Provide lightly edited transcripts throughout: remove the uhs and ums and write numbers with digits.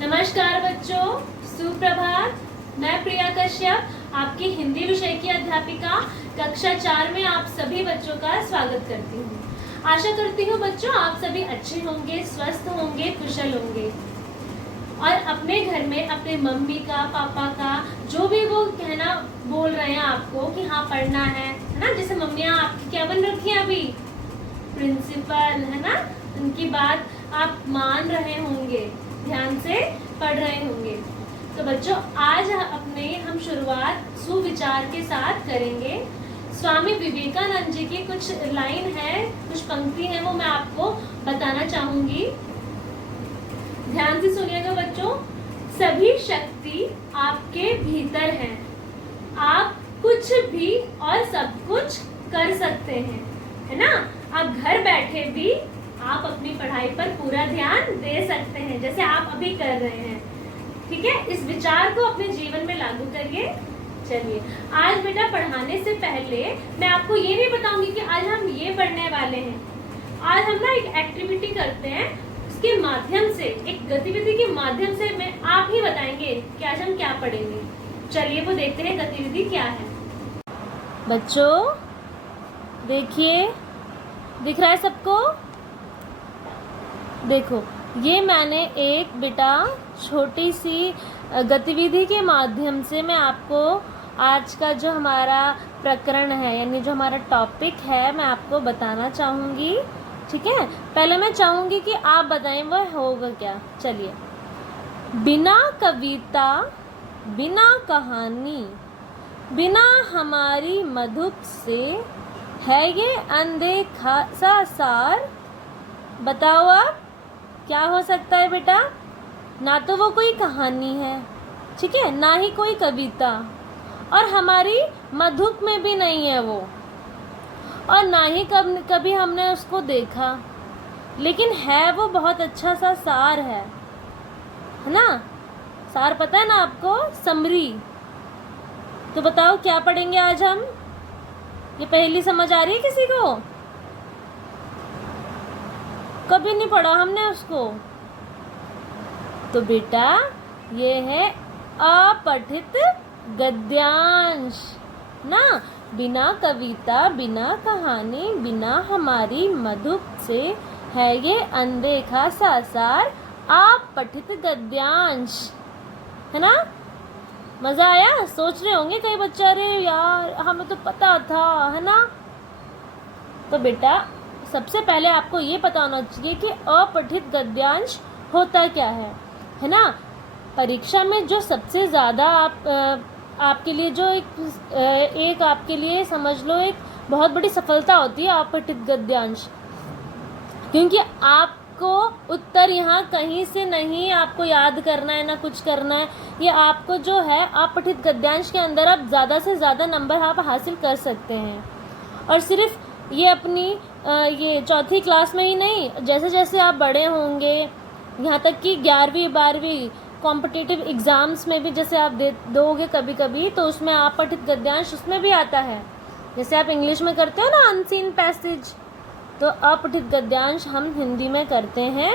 नमस्कार बच्चों, सुप्रभात। मैं प्रिया कश्यप आपकी हिंदी विषय की अध्यापिका कक्षा 4 में आप सभी बच्चों का स्वागत करती हूँ। आशा करती हूँ बच्चों आप सभी अच्छे होंगे, स्वस्थ होंगे, कुशल होंगे और अपने घर में अपने मम्मी का, पापा का जो भी वो कहना बोल रहे हैं आपको कि हाँ पढ़ना है ना। जैसे मम्मियाँ आपकी क्या बन रखी है अभी, प्रिंसिपल है ना, उनकी बात आप मान रहे होंगे, ध्यान से पढ़ रहे होंगे। तो बच्चों आज हम शुरुआत सुविचार के साथ करेंगे। स्वामी विवेकानंद जी की कुछ लाइन है, कुछ पंक्ति है, वो मैं आपको बताना चाहूंगी। ध्यान से सुनिएगा बच्चों। सभी शक्ति आपके भीतर है, आप कुछ भी और सब कुछ कर सकते हैं, है ना। आप घर बैठे भी आप अपनी पढ़ाई पर पूरा ध्यान दे सकते हैं, जैसे आप अभी कर रहे हैं। ठीक है, इस विचार को अपने जीवन में लागू करिए। चलिए, आज बेटा पढ़ाने से पहले मैं आपको ये नहीं बताऊंगी कि आज हम ये पढ़ने वाले हैं। आज हम ना एक एक्टिविटी करते हैं, उसके माध्यम से, एक गतिविधि के माध्यम से मैं आप ही बताएंगे कि आज हम क्या पढ़ेंगे। चलिए वो देखते हैं गतिविधि क्या है। बच्चों देखिए, दिख रहा है सबको? देखो, ये मैंने एक बेटा छोटी सी गतिविधि के माध्यम से मैं आपको आज का जो हमारा प्रकरण है, यानी जो हमारा टॉपिक है, मैं आपको बताना चाहूँगी। ठीक है, पहले मैं चाहूँगी कि आप बताएं वह होगा क्या। चलिए, बिना कविता, बिना कहानी, बिना हमारी मधुप से है ये अनदेखा सा सार। बताओ आप क्या हो सकता है बेटा। ना तो वो कोई कहानी है, ठीक है, ना ही कोई कविता, और हमारी मधुप में भी नहीं है वो, और ना ही कभी हमने उसको देखा, लेकिन है वो बहुत अच्छा सा सार है ना। सार पता है ना आपको, समरी। तो बताओ क्या पढ़ेंगे आज हम। ये पहेली समझ आ रही है किसी को? कभी नहीं पढ़ा हमने उसको। तो बेटा ये है अपठित गद्यांश ना। बिना कविता, बिना कहानी, बिना हमारी मधुप से है ये अनदेखा सा सार, अपठित गद्यांश, है ना। मजा आया? सोच रहे होंगे कई बच्चे, अरे यार हमें तो पता था, है ना। तो बेटा सबसे पहले आपको ये पता होना चाहिए कि अपठित गद्यांश होता क्या है ना। परीक्षा में जो सबसे ज़्यादा आपके लिए जो एक आपके लिए समझ लो एक बहुत बड़ी सफलता होती है अपठित गद्यांश, क्योंकि आपको उत्तर यहाँ कहीं से नहीं आपको याद करना है, ना कुछ करना है। ये आपको जो है अपठित गद्यांश के अंदर आप ज़्यादा से ज़्यादा नंबर आप हासिल कर सकते हैं। और सिर्फ ये अपनी ये चौथी क्लास में ही नहीं, जैसे जैसे आप बड़े होंगे, यहाँ तक कि 11वीं 12वीं कॉम्पिटिटिव एग्ज़ाम्स में भी जैसे आप दोगे कभी कभी, तो उसमें अपठित गद्यांश उसमें भी आता है। जैसे आप इंग्लिश में करते हो ना अनसीन पैसेज, तो अपठित गद्यांश हम हिंदी में करते हैं,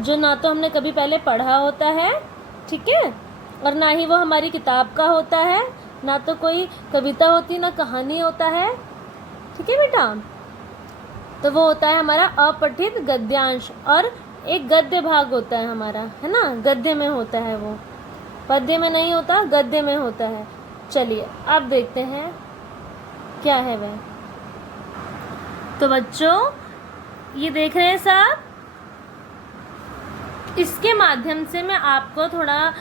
जो ना तो हमने कभी पहले पढ़ा होता है, ठीक है, और ना ही वो हमारी किताब का होता है, ना तो कोई कविता होती, ना कहानी होता है। ठीक है बेटा, तो वो होता है हमारा अपठित गद्यांश। और एक गद्य भाग होता है हमारा, है ना, गद्य में होता है वो, पद्य में नहीं होता, गद्य में होता है। चलिए अब देखते हैं क्या है वह। तो बच्चों ये देख रहे हैं सब, इसके माध्यम से मैं आपको थोड़ा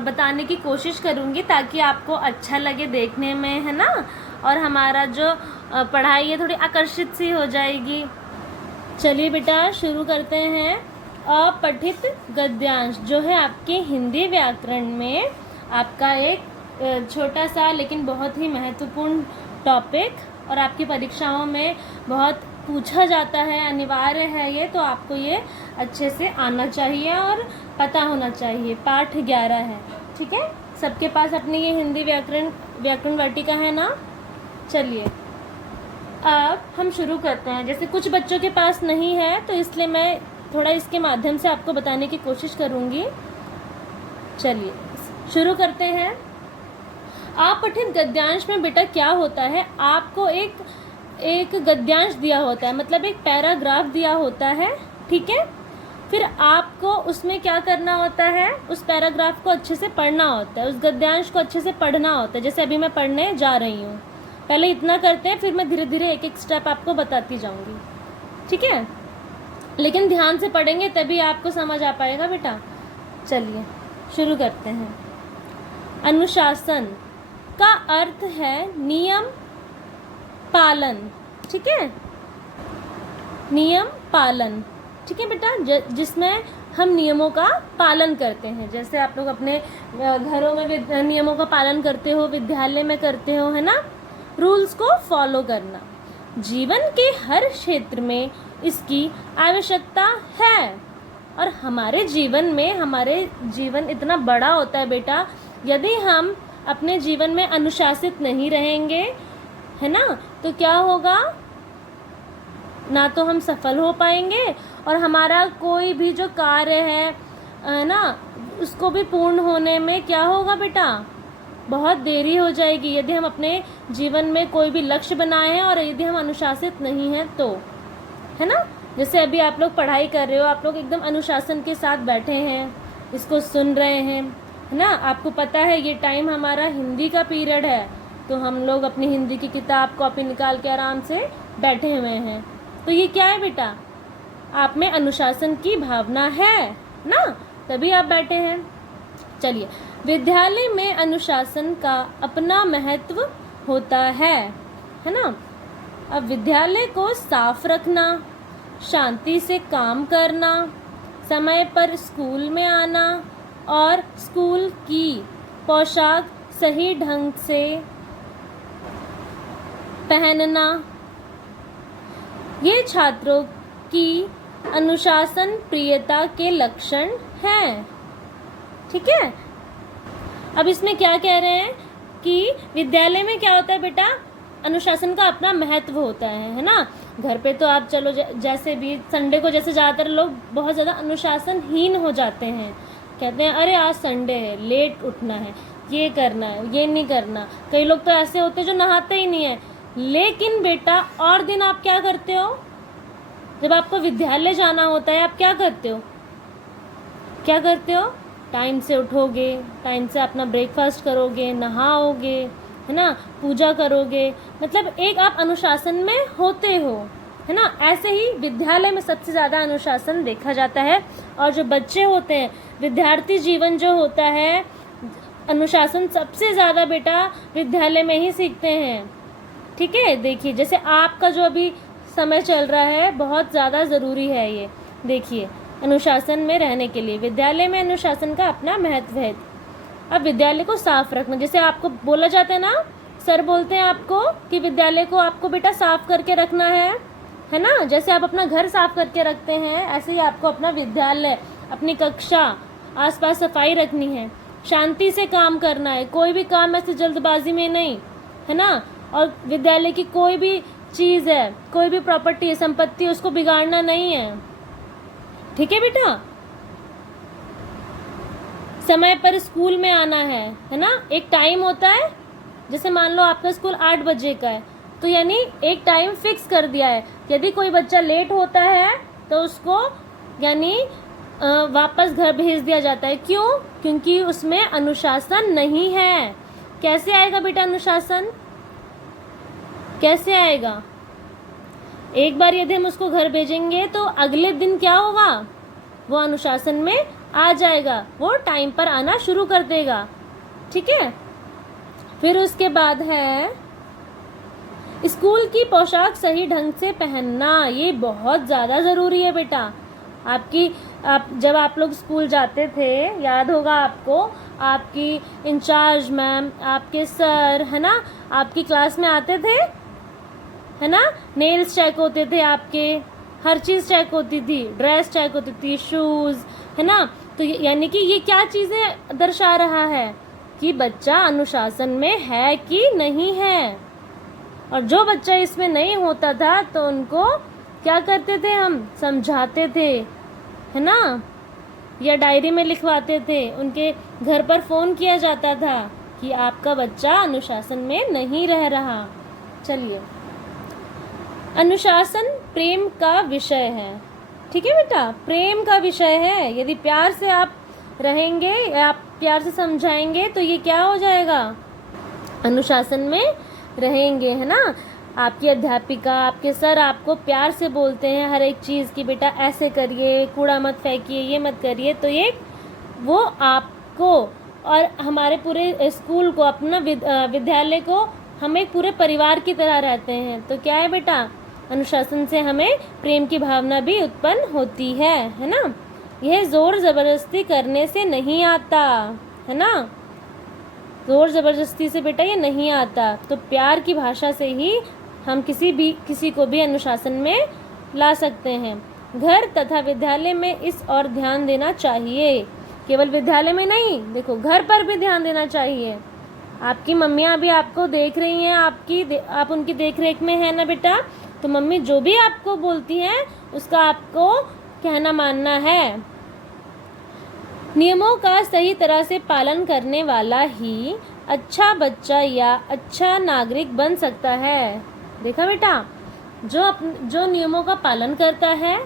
बताने की कोशिश करूँगी ताकि आपको अच्छा लगे देखने में, है ना, और हमारा जो पढ़ाई है थोड़ी आकर्षित सी हो जाएगी। चलिए बेटा शुरू करते हैं। अपठित गद्यांश जो है आपके हिंदी व्याकरण में आपका एक छोटा सा लेकिन बहुत ही महत्वपूर्ण टॉपिक, और आपकी परीक्षाओं में बहुत पूछा जाता है, अनिवार्य है ये, तो आपको ये अच्छे से आना चाहिए और पता होना चाहिए। पाठ 11 है, ठीक है, सबके पास अपनी ये हिंदी व्याकरण वाटिका है ना। चलिए अब हम शुरू करते हैं। जैसे कुछ बच्चों के पास नहीं है, तो इसलिए मैं थोड़ा इसके माध्यम से आपको बताने की कोशिश करूँगी। चलिए शुरू करते हैं। अपठित गद्यांश में बेटा क्या होता है, आपको एक गद्यांश दिया होता है, मतलब एक पैराग्राफ दिया होता है, ठीक है। फिर आपको उसमें क्या करना होता है, उस पैराग्राफ को अच्छे से पढ़ना होता है, उस गद्यांश को अच्छे से पढ़ना होता है। जैसे अभी मैं पढ़ने जा रही हूँ, पहले इतना करते हैं, फिर मैं धीरे धीरे एक एक स्टेप आपको बताती जाऊँगी, ठीक है। लेकिन ध्यान से पढ़ेंगे तभी आपको समझ आ पाएगा बेटा। चलिए शुरू करते हैं। अनुशासन का अर्थ है नियम पालन, ठीक है, नियम पालन, ठीक है बेटा, जिसमें हम नियमों का पालन करते हैं। जैसे आप लोग अपने घरों में नियमों का पालन करते हो, विद्यालय में करते हो, है ना, रूल्स को फॉलो करना। जीवन के हर क्षेत्र में इसकी आवश्यकता है। और हमारे जीवन इतना बड़ा होता है बेटा, यदि हम अपने जीवन में अनुशासित नहीं रहेंगे, है ना, तो क्या होगा, ना तो हम सफल हो पाएंगे और हमारा कोई भी जो कार्य है ना, उसको भी पूर्ण होने में क्या होगा बेटा, बहुत देरी हो जाएगी। यदि हम अपने जीवन में कोई भी लक्ष्य बनाए हैं और यदि हम अनुशासित नहीं हैं तो, है ना। जैसे अभी आप लोग पढ़ाई कर रहे हो, आप लोग एकदम अनुशासन के साथ बैठे हैं, इसको सुन रहे हैं, है ना। आपको पता है ये टाइम हमारा हिंदी का पीरियड है, तो हम लोग अपनी हिंदी की किताब कॉपी निकाल के आराम से बैठे हुए हैं। तो ये क्या है बेटा, आप में अनुशासन की भावना है ना, तभी आप बैठे हैं। चलिए, विद्यालय में अनुशासन का अपना महत्व होता है ना। अब विद्यालय को साफ रखना, शांति से काम करना, समय पर स्कूल में आना और स्कूल की पोशाक सही ढंग से पहनना, ये छात्रों की अनुशासन प्रियता के लक्षण हैं, ठीक है। अब इसमें क्या कह रहे हैं कि विद्यालय में क्या होता है बेटा, अनुशासन का अपना महत्व होता है ना। घर पे तो आप चलो जैसे भी संडे को, जैसे ज़्यादातर लोग बहुत ज़्यादा अनुशासनहीन हो जाते हैं, कहते हैं अरे आज संडे है, लेट उठना है, ये करना है, ये नहीं करना। कई लोग तो ऐसे होते हैं जो नहाते ही नहीं है। लेकिन बेटा और दिन आप क्या करते हो, जब आपको विद्यालय जाना होता है आप क्या करते हो, क्या करते हो, टाइम से उठोगे, टाइम से अपना ब्रेकफास्ट करोगे, नहाओगे, है ना, पूजा करोगे, मतलब एक आप अनुशासन में होते हो, है ना। ऐसे ही विद्यालय में सबसे ज़्यादा अनुशासन देखा जाता है। और जो बच्चे होते हैं, विद्यार्थी जीवन जो होता है, अनुशासन सबसे ज़्यादा बेटा विद्यालय में ही सीखते हैं, ठीक है। देखिए जैसे आपका जो अभी समय चल रहा है बहुत ज़्यादा ज़रूरी है ये, देखिए अनुशासन में रहने के लिए विद्यालय में अनुशासन का अपना महत्व है। अब विद्यालय को साफ रखना, जैसे आपको बोला जाता है ना, सर बोलते हैं आपको कि विद्यालय को आपको बेटा साफ करके रखना है ना। जैसे आप अपना घर साफ करके रखते हैं, ऐसे ही आपको अपना विद्यालय, अपनी कक्षा, आसपास सफाई रखनी है, शांति से काम करना है, कोई भी काम ऐसे जल्दबाजी में नहीं, है ना। और विद्यालय की कोई भी चीज़ है, कोई भी प्रॉपर्टी है, संपत्ति, उसको बिगाड़ना नहीं है, ठीक है बेटा। समय पर स्कूल में आना है ना। एक टाइम होता है, जैसे मान लो आपका स्कूल 8 बजे का है, तो यानी एक टाइम फिक्स कर दिया है। यदि कोई बच्चा लेट होता है तो उसको यानी वापस घर भेज दिया जाता है। क्यों? क्योंकि उसमें अनुशासन नहीं है। कैसे आएगा बेटा अनुशासन, कैसे आएगा? एक बार यदि हम उसको घर भेजेंगे तो अगले दिन क्या होगा, वो अनुशासन में आ जाएगा, वो टाइम पर आना शुरू कर देगा, ठीक है। फिर उसके बाद है स्कूल की पोशाक सही ढंग से पहनना। ये बहुत ज़्यादा ज़रूरी है बेटा। जब आप लोग स्कूल जाते थे, याद होगा आपको, आपकी इंचार्ज मैम, आपके सर, है ना, आपकी क्लास में आते थे, है ना, नेल्स चेक होते थे आपके, हर चीज़ चेक होती थी, ड्रेस चेक होती थी, शूज़, है ना। तो यानी कि ये क्या चीज़ें दर्शा रहा है कि बच्चा अनुशासन में है कि नहीं है। और जो बच्चा इसमें नहीं होता था तो उनको क्या करते थे, हम समझाते थे, है ना, या डायरी में लिखवाते थे, उनके घर पर फ़ोन किया जाता था कि आपका बच्चा अनुशासन में नहीं रह रहा। चलिए, अनुशासन प्रेम का विषय है। ठीक है बेटा, प्रेम का विषय है। यदि प्यार से आप रहेंगे या आप प्यार से समझाएंगे तो ये क्या हो जाएगा, अनुशासन में रहेंगे, है ना। आपकी अध्यापिका, आपके सर आपको प्यार से बोलते हैं हर एक चीज़ की, बेटा ऐसे करिए, कूड़ा मत फेंकिए, ये मत करिए, तो ये वो आपको और हमारे पूरे स्कूल को, अपना विद्यालय को हम एक पूरे परिवार की तरह रहते हैं। तो क्या है बेटा, अनुशासन से हमें प्रेम की भावना भी उत्पन्न होती है ना। यह ज़ोर ज़बरदस्ती करने से नहीं आता, है ना। ज़ोर ज़बरदस्ती से बेटा ये नहीं आता। तो प्यार की भाषा से ही हम किसी को भी अनुशासन में ला सकते हैं। घर तथा विद्यालय में इस और ध्यान देना चाहिए। केवल विद्यालय में नहीं, देखो घर पर भी ध्यान देना चाहिए। आपकी मम्मियाँ भी आपको देख रही हैं, आप उनकी देख रेख में है ना बेटा। तो मम्मी जो भी आपको बोलती हैं उसका आपको कहना मानना है। नियमों का सही तरह से पालन करने वाला ही अच्छा बच्चा या अच्छा नागरिक बन सकता है। देखा बेटा, जो नियमों का पालन करता है,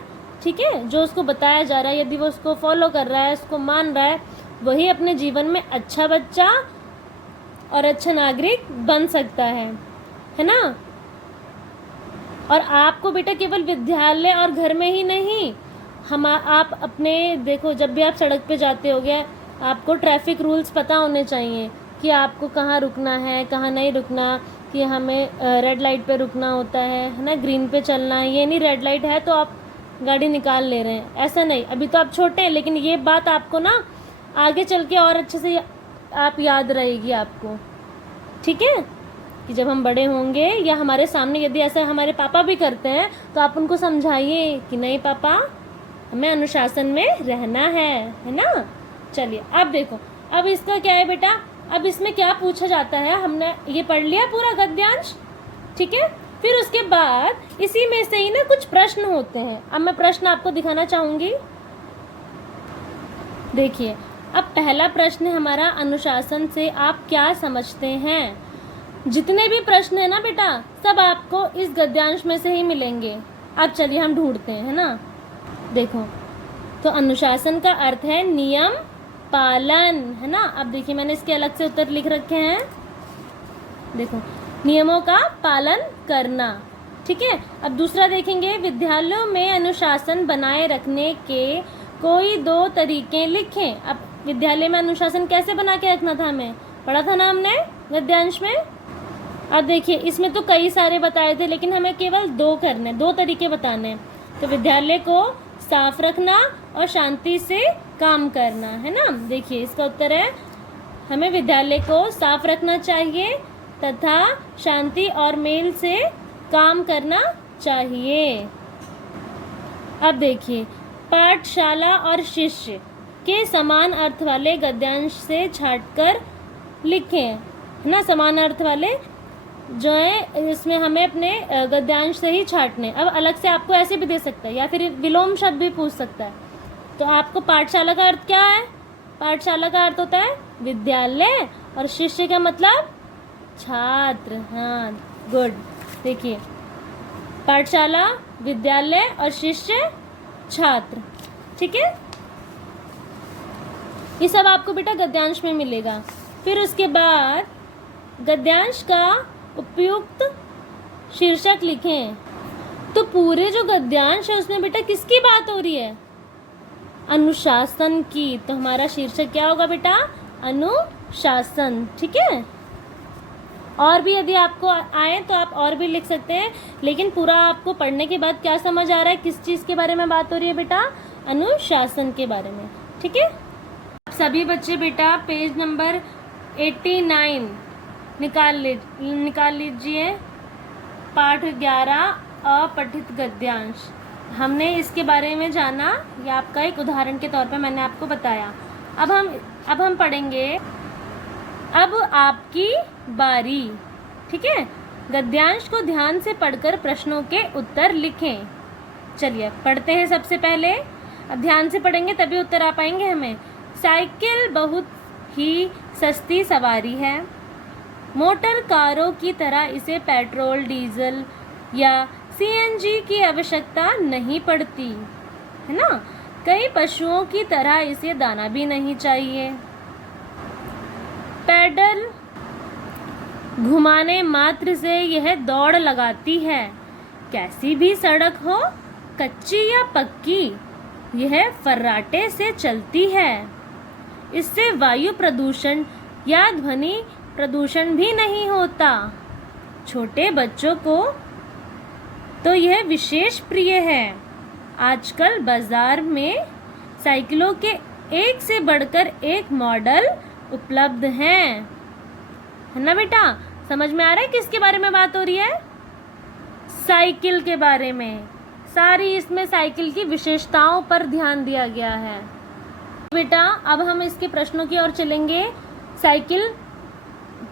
ठीक है, जो उसको बताया जा रहा है, यदि वो उसको फॉलो कर रहा है, उसको मान रहा है, वही अपने जीवन में अच्छा बच्चा और अच्छा नागरिक बन सकता है ना। और आपको बेटा केवल विद्यालय और घर में ही नहीं, आप अपने देखो, जब भी आप सड़क पे जाते होगे, आपको ट्रैफिक रूल्स पता होने चाहिए कि आपको कहाँ रुकना है, कहाँ नहीं रुकना, कि हमें रेड लाइट पे रुकना होता है ना, ग्रीन पे चलना है। ये नहीं रेड लाइट है तो आप गाड़ी निकाल ले रहे हैं, ऐसा नहीं। अभी तो आप छोटे हैं, लेकिन ये बात आपको ना आगे चल के और अच्छे से आप याद रहेगी आपको, ठीक है। कि जब हम बड़े होंगे या हमारे सामने यदि ऐसा हमारे पापा भी करते हैं तो आप उनको समझाइए कि नहीं पापा, हमें अनुशासन में रहना है ना। चलिए अब देखो, अब इसका क्या है बेटा, अब इसमें क्या पूछा जाता है, हमने ये पढ़ लिया पूरा गद्यांश, ठीक है। फिर उसके बाद इसी में से ही ना कुछ प्रश्न होते हैं। अब मैं प्रश्न आपको दिखाना चाहूंगी। देखिए, अब पहला प्रश्न है हमारा, अनुशासन से आप क्या समझते हैं। जितने भी प्रश्न है ना बेटा, सब आपको इस गद्यांश में से ही मिलेंगे। अब चलिए हम ढूंढते हैं, है ना। देखो, तो अनुशासन का अर्थ है नियम पालन, है ना। अब देखिए, मैंने इसके अलग से उत्तर लिख रखे हैं। देखो, नियमों का पालन करना, ठीक है। अब दूसरा देखेंगे, विद्यालयों में अनुशासन बनाए रखने के कोई 2 तरीके लिखें। अब विद्यालय में अनुशासन कैसे बना के रखना था, हमें पढ़ा था ना हमने गद्यांश में। अब देखिए, इसमें तो कई सारे बताए थे, लेकिन हमें केवल 2 करने, 2 तरीके बताने। तो विद्यालय को साफ रखना और शांति से काम करना, है ना। देखिए, इसका उत्तर है, हमें विद्यालय को साफ रखना चाहिए तथा शांति और मेल से काम करना चाहिए। अब देखिए, पाठशाला और शिष्य के समान अर्थ वाले गद्यांश से छांटकर लिखें, है ना। समान अर्थ वाले जो है, इसमें हमें अपने गद्यांश से ही छांटने। अब अलग से आपको ऐसे भी दे सकता है या फिर विलोम शब्द भी पूछ सकता है। तो आपको पाठशाला का अर्थ क्या है, पाठशाला का अर्थ होता है विद्यालय, और शिष्य का मतलब छात्र। हाँ, गुड। देखिए, पाठशाला, विद्यालय और शिष्य छात्र, ठीक है। ये सब आपको बेटा गद्यांश में मिलेगा। फिर उसके बाद गद्यांश का उपयुक्त शीर्षक लिखें। तो पूरे जो गद्यांश है उसमें बेटा किसकी बात हो रही है, अनुशासन की। तो हमारा शीर्षक क्या होगा बेटा, अनुशासन, ठीक है। और भी यदि आपको आए तो आप और भी लिख सकते हैं, लेकिन पूरा आपको पढ़ने के बाद क्या समझ आ रहा है, किस चीज़ के बारे में बात हो रही है बेटा, अनुशासन के बारे में, ठीक है। आप सभी बच्चे बेटा पेज नंबर 89 निकाल लीजिए। पाठ 11 अपठित गद्यांश। हमने इसके बारे में जाना, ये आपका एक उदाहरण के तौर पे मैंने आपको बताया। अब हम पढ़ेंगे, अब आपकी बारी, ठीक है। गद्यांश को ध्यान से पढ़कर प्रश्नों के उत्तर लिखें। चलिए पढ़ते हैं। सबसे पहले, अब ध्यान से पढ़ेंगे तभी उत्तर आ पाएंगे हमें। साइकिल बहुत ही सस्ती सवारी है। मोटर कारों की तरह इसे पेट्रोल, डीजल या सीएनजी की आवश्यकता नहीं पड़ती, है ना। कई पशुओं की तरह इसे दाना भी नहीं चाहिए। पैडल घुमाने मात्र से यह दौड़ लगाती है। कैसी भी सड़क हो, कच्ची या पक्की, यह फर्राटे से चलती है। इससे वायु प्रदूषण या ध्वनि प्रदूषण भी नहीं होता। छोटे बच्चों को तो यह विशेष प्रिय है। आजकल बाजार में साइकिलों के एक से बढ़कर एक मॉडल उपलब्ध हैं, है ना बेटा। समझ में आ रहा है किसके बारे में बात हो रही है? साइकिल के बारे में। सारी इसमें साइकिल की विशेषताओं पर ध्यान दिया गया है। बेटा अब हम इसके प्रश्नों की ओर चलेंगे। साइकिल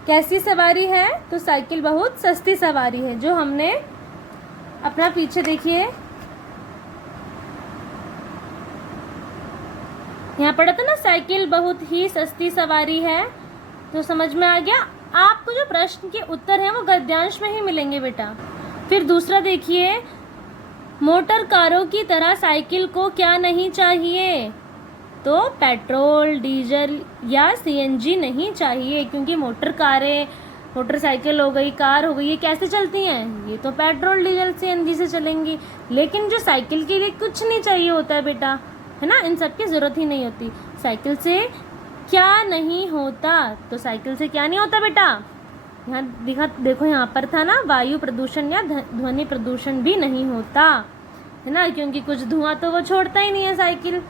कैसी सवारी है? तो साइकिल बहुत सस्ती सवारी है। जो हमने अपना पीछे देखिए यहाँ पढ़ा था ना, साइकिल बहुत ही सस्ती सवारी है। तो समझ में आ गया। आपको जो प्रश्न के उत्तर हैं वो गद्यांश में ही मिलेंगे बेटा। फिर दूसरा देखिए, मोटर कारों की तरह साइकिल को क्या नहीं चाहिए? तो पेट्रोल, डीजल या सीएनजी नहीं चाहिए, क्योंकि मोटर कारें, मोटरसाइकिल हो गई, कार हो गई, ये कैसे चलती हैं? ये तो पेट्रोल, डीजल, सीएनजी से चलेंगी। लेकिन जो साइकिल के लिए कुछ नहीं चाहिए होता है बेटा, है ना, इन सब की जरूरत ही नहीं होती। साइकिल से क्या नहीं होता? तो साइकिल से क्या नहीं होता बेटा? यहाँ देखो यहाँ पर था ना, वायु प्रदूषण या ध्वनि प्रदूषण भी नहीं होता, है ना, क्योंकि कुछ धुआं तो वो छोड़ता ही नहीं है साइकिल,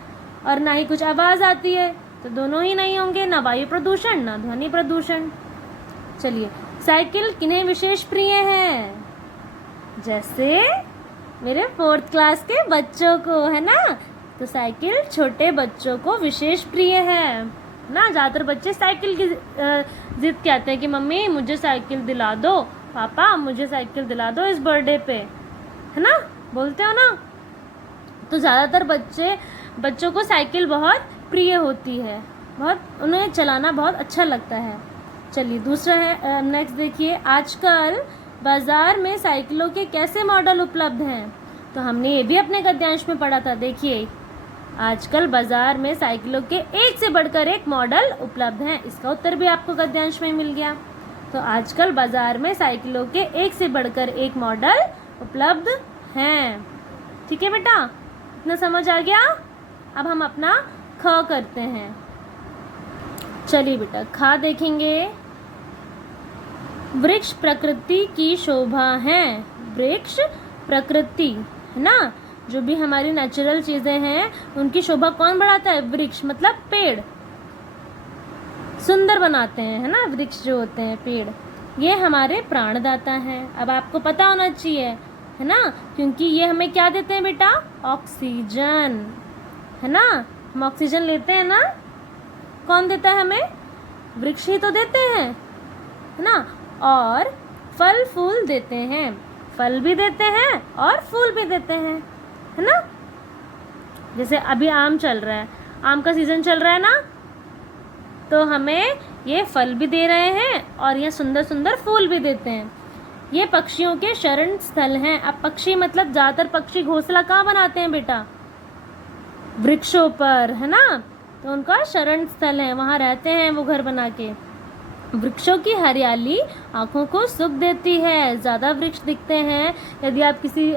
और ना ही कुछ आवाज आती है, तो दोनों ही नहीं होंगे, ना वायु प्रदूषण ना ध्वनि प्रदूषण। चलिए, साइकिल किन्हें विशेष प्रिय है? जैसे मेरे 4th क्लास के बच्चों को, है ना। तो साइकिल छोटे बच्चों को विशेष प्रिय है ना। ज़्यादातर बच्चे साइकिल की जिद कहते हैं कि मम्मी मुझे साइकिल दिला दो, पापा मुझे साइकिल दिला दो इस बर्थडे पे, है ना, बोलते हो ना। तो ज़्यादातर बच्चों को साइकिल बहुत प्रिय होती है, बहुत उन्हें चलाना बहुत अच्छा लगता है। चलिए दूसरा है, नेक्स्ट देखिए, आजकल बाज़ार में साइकिलों के कैसे मॉडल उपलब्ध हैं? तो हमने ये भी अपने गद्यांश में पढ़ा था। देखिए, आजकल बाजार में साइकिलों के एक से बढ़कर एक मॉडल उपलब्ध हैं। इसका उत्तर भी आपको गद्यांश में मिल गया। तो आजकल बाजार में साइकिलों के एक से बढ़कर एक मॉडल उपलब्ध हैं। ठीक है बेटा, इतना समझ आ गया। अब हम अपना ख करते हैं। चलिए बेटा, खा देखेंगे। वृक्ष प्रकृति की शोभा है। वृक्ष प्रकृति, है ना, जो भी हमारी नेचुरल चीजें हैं उनकी शोभा कौन बढ़ाता है? वृक्ष, मतलब पेड़ सुंदर बनाते हैं, है ना। वृक्ष जो होते हैं, पेड़, ये हमारे प्राणदाता हैं। अब आपको पता होना चाहिए, है ना, क्योंकि ये हमें क्या देते हैं बेटा? ऑक्सीजन, है ना। हम ऑक्सीजन लेते हैं ना, कौन देता है हमें? वृक्ष ही तो देते हैं, है ना। और फल फूल देते हैं, फल भी देते हैं और फूल भी देते हैं, है ना। जैसे अभी आम चल रहा है, आम का सीजन चल रहा है ना, तो हमें ये फल भी दे रहे हैं और ये सुंदर सुंदर फूल भी देते हैं। ये पक्षियों के शरण स्थल हैं। अब पक्षी मतलब ज़्यादातर पक्षी घोंसला कहाँ बनाते हैं बेटा? वृक्षों पर, है ना। तो उनका शरण स्थल है, वहाँ रहते हैं वो घर बना के। वृक्षों की हरियाली आँखों को सुख देती है। ज़्यादा वृक्ष दिखते हैं, यदि आप किसी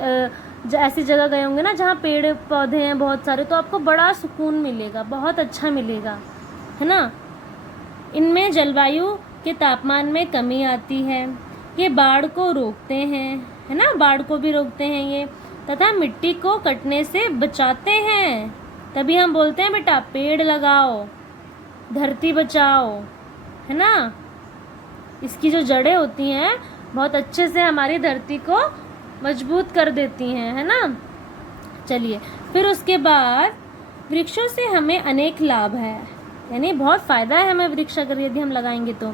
ऐसी जगह गए होंगे ना जहाँ पेड़ पौधे हैं बहुत सारे, तो आपको बड़ा सुकून मिलेगा, बहुत अच्छा मिलेगा, है ना। इनमें जलवायु के तापमान में कमी आती है। ये बाढ़ को रोकते हैं, है ना, बाढ़ को भी रोकते हैं ये, तथा मिट्टी को कटने से बचाते हैं। तभी हम बोलते हैं बेटा, पेड़ लगाओ, धरती बचाओ, है ना। इसकी जो जड़ें होती हैं बहुत अच्छे से हमारी धरती को मजबूत कर देती हैं, है ना। चलिए, फिर उसके बाद वृक्षों से हमें अनेक लाभ है, यानी बहुत फ़ायदा है हमें वृक्ष अगर यदि हम लगाएंगे तो।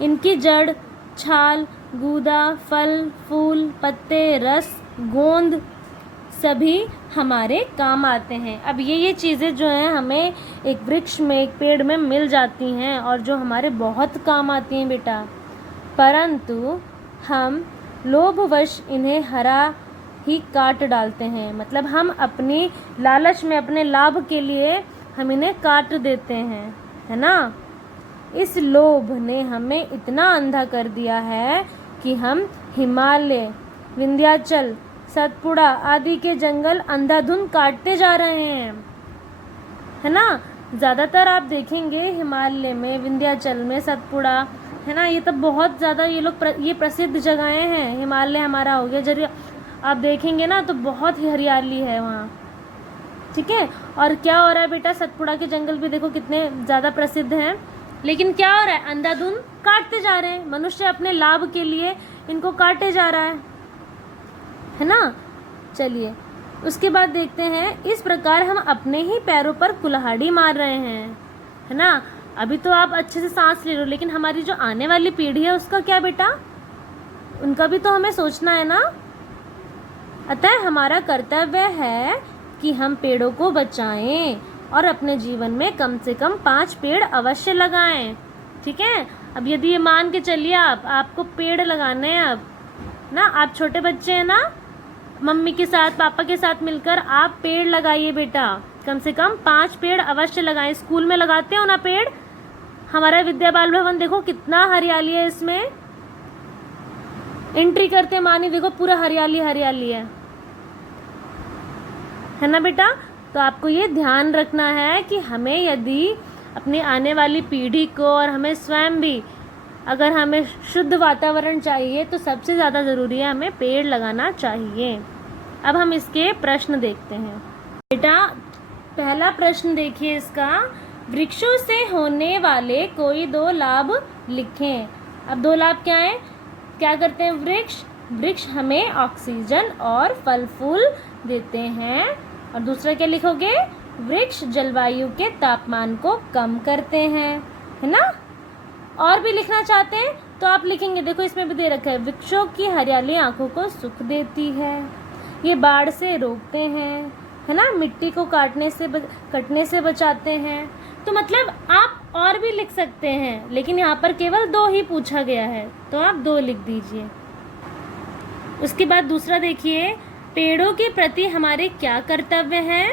इनकी जड़, छाल, गूदा, फल, फूल, पत्ते, रस, गोंद सभी हमारे काम आते हैं। अब ये चीज़ें जो हैं हमें एक वृक्ष में, एक पेड़ में मिल जाती हैं और जो हमारे बहुत काम आती हैं बेटा, परंतु हम लोभवश इन्हें हरा ही काट डालते हैं। मतलब हम अपनी लालच में, अपने लाभ के लिए हम इन्हें काट देते हैं, है ना। इस लोभ ने हमें इतना अंधा कर दिया है कि हम हिमालय, विंध्याचल, सतपुड़ा आदि के जंगल अंधाधुंध काटते जा रहे हैं, है ना। ज़्यादातर आप देखेंगे हिमालय में, विंध्याचल में, सतपुड़ा, है ना, ये तो बहुत ज़्यादा ये प्रसिद्ध जगहें हैं। हिमालय हमारा हो गया, जरिए आप देखेंगे ना तो बहुत ही हरियाली है वहाँ, ठीक है। और क्या हो रहा है बेटा, सतपुड़ा के जंगल भी देखो कितने ज़्यादा प्रसिद्ध हैं, लेकिन क्या हो रहा है, अंधाधुंध काटते जा रहे हैं। मनुष्य अपने लाभ के लिए इनको काटे जा रहा है ना। चलिए उसके बाद देखते हैं, इस प्रकार हम अपने ही पैरों पर कुल्हाड़ी मार रहे हैं, है ना। अभी तो आप अच्छे से सांस ले रहे हो, लेकिन हमारी जो आने वाली पीढ़ी है उसका क्या बेटा, उनका भी तो हमें सोचना है ना। अतः हमारा कर्तव्य है कि हम पेड़ों को बचाएं और अपने जीवन में कम से कम 5 पेड़ अवश्य लगाएं, ठीक है। अब यदि ये मान के चलिए आपको पेड़ लगाने हैं, अब ना आप छोटे बच्चे हैं ना, मम्मी के साथ, पापा के साथ मिलकर आप पेड़ लगाइए बेटा, कम से कम 5 पेड़ अवश्य लगाएं। स्कूल में लगाते हो ना पेड़, हमारा विद्या बाल भवन देखो कितना हरियाली है, इसमें एंट्री करते मानी देखो पूरा हरियाली हरियाली है ना बेटा। तो आपको ये ध्यान रखना है कि हमें यदि अपनी आने वाली पीढ़ी को और हमें स्वयं भी, अगर हमें शुद्ध वातावरण चाहिए तो सबसे ज़्यादा ज़रूरी है हमें पेड़ लगाना चाहिए। अब हम इसके प्रश्न देखते हैं बेटा। पहला प्रश्न देखिए इसका, वृक्षों से होने वाले कोई 2 लाभ लिखें। अब 2 लाभ क्या हैं, क्या करते हैं वृक्ष हमें ऑक्सीजन और फल फूल देते हैं। और दूसरा क्या लिखोगे, वृक्ष जलवायु के तापमान को कम करते हैं, है ना। और भी लिखना चाहते हैं तो आप लिखेंगे, देखो इसमें भी दे रखा है, वृक्षों की हरियाली आंखों को सुख देती है, ये बाढ़ से रोकते हैं, है ना, मिट्टी को कटने से बचाते हैं। तो मतलब आप और भी लिख सकते हैं, लेकिन यहाँ पर केवल 2 ही पूछा गया है, तो आप 2 लिख दीजिए। उसके बाद दूसरा देखिए, पेड़ों के प्रति हमारे क्या कर्तव्य हैं।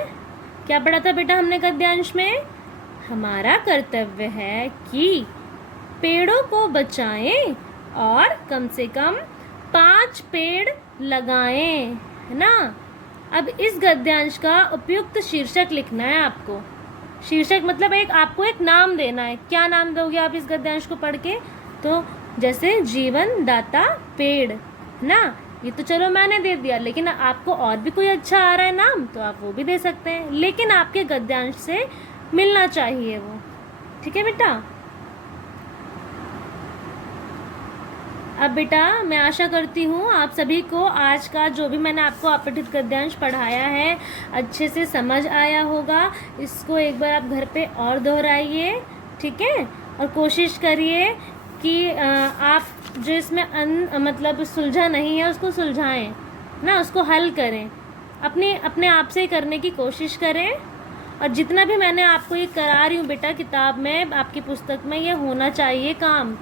क्या पढ़ा था बेटा हमने गद्यांश में, हमारा कर्तव्य है कि पेड़ों को बचाएं और कम से कम 5 पेड़ लगाएं, है ना। अब इस गद्यांश का उपयुक्त शीर्षक लिखना है आपको। शीर्षक मतलब आपको एक नाम देना है। क्या नाम दोगे आप इस गद्यांश को पढ़ के, तो जैसे जीवन दाता पेड़, है ना। ये तो चलो मैंने दे दिया, लेकिन आपको और भी कोई अच्छा आ रहा है नाम तो आप वो भी दे सकते हैं, लेकिन आपके गद्यांश से मिलना चाहिए वो, ठीक है बेटा। अब बेटा मैं आशा करती हूँ आप सभी को आज का जो भी मैंने आपको अपठित गद्यांश पढ़ाया है अच्छे से समझ आया होगा। इसको एक बार आप घर पे और दोहराइए, ठीक है, और कोशिश करिए कि आप जो इसमें मतलब सुलझा नहीं है उसको सुलझाएं ना, उसको हल करें, अपने आप से करने की कोशिश करें। और जितना भी मैंने आपको ये करा रही हूँ बेटा किताब में, आपकी पुस्तक में, ये होना चाहिए काम,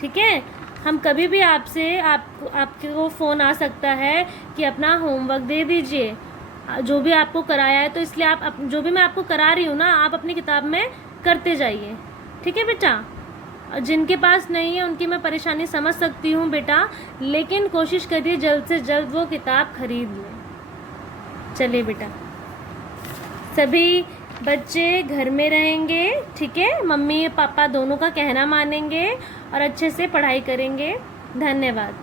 ठीक है। हम कभी भी आपके को फ़ोन आ सकता है कि अपना होमवर्क दे दीजिए, जो भी आपको कराया है, तो इसलिए आप जो भी मैं आपको करा रही हूँ ना, आप अपनी किताब में करते जाइए, ठीक है बेटा। जिनके पास नहीं है उनकी मैं परेशानी समझ सकती हूँ बेटा, लेकिन कोशिश करिए जल्द से जल्द वो किताब खरीद लें। चलिए बेटा, सभी बच्चे घर में रहेंगे, ठीक है, मम्मी पापा दोनों का कहना मानेंगे और अच्छे से पढ़ाई करेंगे। धन्यवाद।